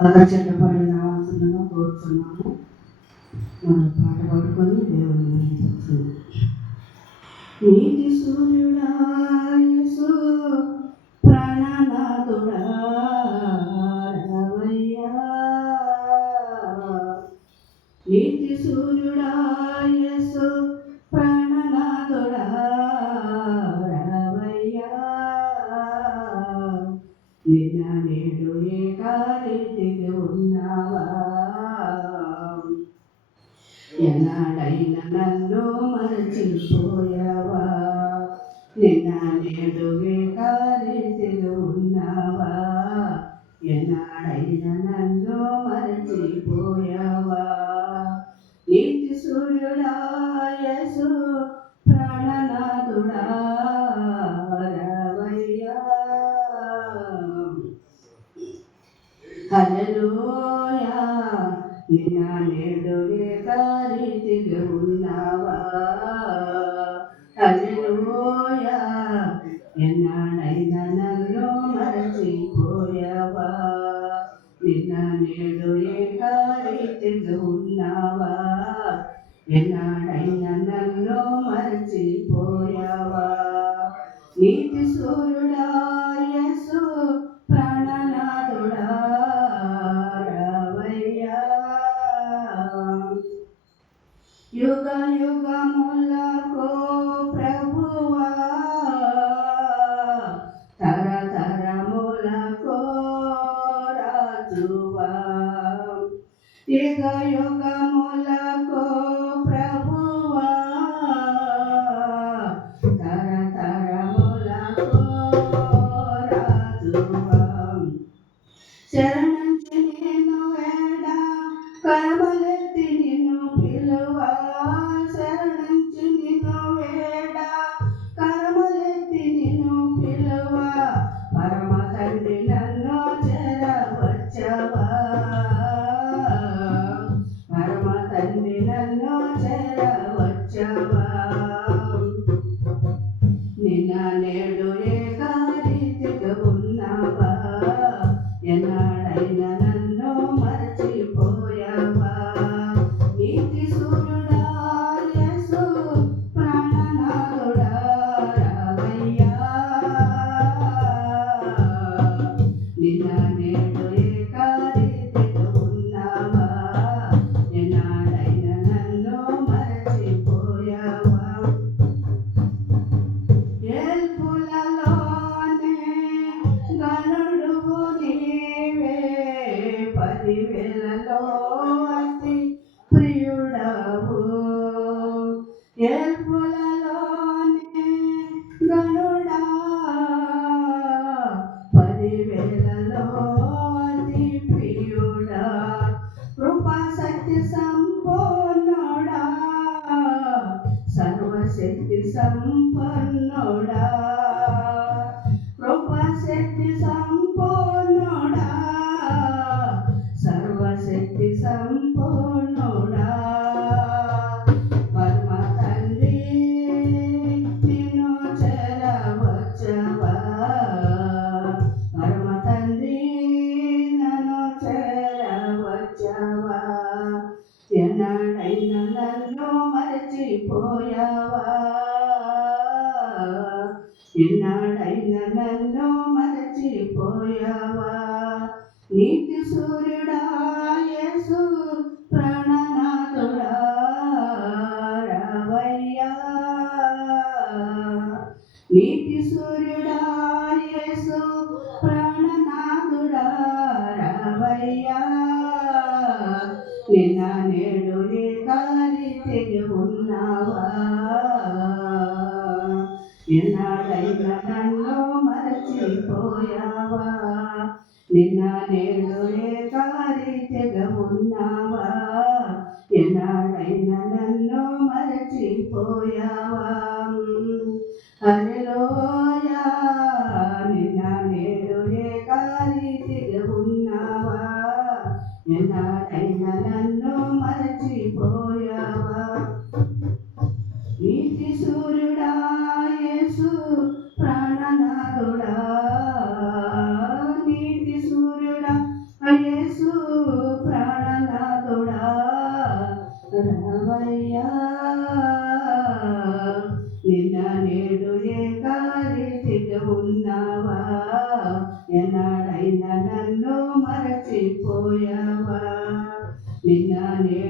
చెడ్డపడిన వాసనగా కోరుతున్నాము. మనం పాట పాడుకొని దేవుని మహిమపరచుకుందాం. నీతి సూర్యుడా యేసు ప్రాణనాథుడా రావయ్యా, నీతి సూర్యుడా యేసు ప్రాణనాథుడా రావయ్యా, నిన్న నేడు ఏకారీతిగా ఉన్నావా, ఎన్నాడైనా నన్ను మరచిపోయావా, నిన్న నేడు ఏకారీతిగా ఉన్నావా, ఎన్నాడైనా నన్ను మరచిపోయావా, నీతి సూర్యుడా యేసు ప్రాణనాథుడా రావయ్యా, హల్లెలూయా, నిన్న నేడు ఏకారీతిగా ఉన్నావా, హల్లెలూయా, ఎన్నాడైనా నన్ను మరచిపోయావా, నిన్న నేడు ఏకారీతిగా ఉన్నావా, ఎన్నాడైనా నన్ను మరచిపోయావా, నీతి సూర్యుడా యేసు ప్రాణనాథుడా రావయ్యా, యుగ యుగములకు ప్రభువా, తరతరములకు రాజువా, యుగ యుగములకు ప్రభువా, తరతరములకు రాజువా, శరణంచి నిన్ను వేడ కరమలెత్తి నిన్ను పిలువ, శరణంచి నిన్ను వేడ కరమలెత్తి నిన్ను పిలువ, పరమ తండ్రి నన్ను చేరవచ్చవా, పరమ తండ్రి నన్ను చేరవచ్చవా, నిన్న నేడు ఏకారీతిగా ఉన్నావా, ఎన్నాడైనా నన్ను మరచిపోయావా, నీతి సూర్యుడా యేసు ప్రాణనాథుడా రావయ్యా, నిన్న నేడు ఏకారీతిగా ఉన్నావా, ఎన్నాడైనా నన్ను మరచిపోయావా, ఏల్పులలోనే గనుడువు నీవే, పదివేలలో అతి ప్రియుడవు, ఏల్పులలోనే గనుడా, పదివేలలో అతి ప్రియుడా, కృపా సత్య సంపూర్ణుడా, సర్వశక్తి సంపన్నుడా, కృపాశక్తి సంపూర్ణుడా, సర్వశక్తి సంపూర్ణుడా, పరమ తండ్రి నిన్ను చేరవచ్చవా, పరమ తండ్రి నన్ను చేరవచ్చవా, ఎన్నాడైనా నన్ను మరచిపోయావా, ఎన్నాడైనా నన్ను మరచిపోయావా, నీతి సూర్యుడా యేసు ప్రాణనాథుడా రావయ్యా, నీతి సూర్యుడా యేసు ప్రాణనాథుడా రావయ్యా, నిన్న నేడు ఏకారీతిగా ఉన్నావా, ఎన్నాడైనా నన్ను మరచిపోయావా, నిన్న నేడు ఏకారీతిగా ఉన్నావా, ఎన్నాడైనా నన్ను మరచిపోయావా, హల్లెలూయా, నిన్న నేడు ఏకారీతిగా ఉన్నావా, ఎన్నాడైనా నన్ను మరచిపోయావా, నీతి సూర్యుడా యేసు ప్రాణనాథుడా నేడు ఏకారీతిగా ఉన్నావా ఎన్నాడైనా నన్ను మరచిపోయావా నిన్న నేడు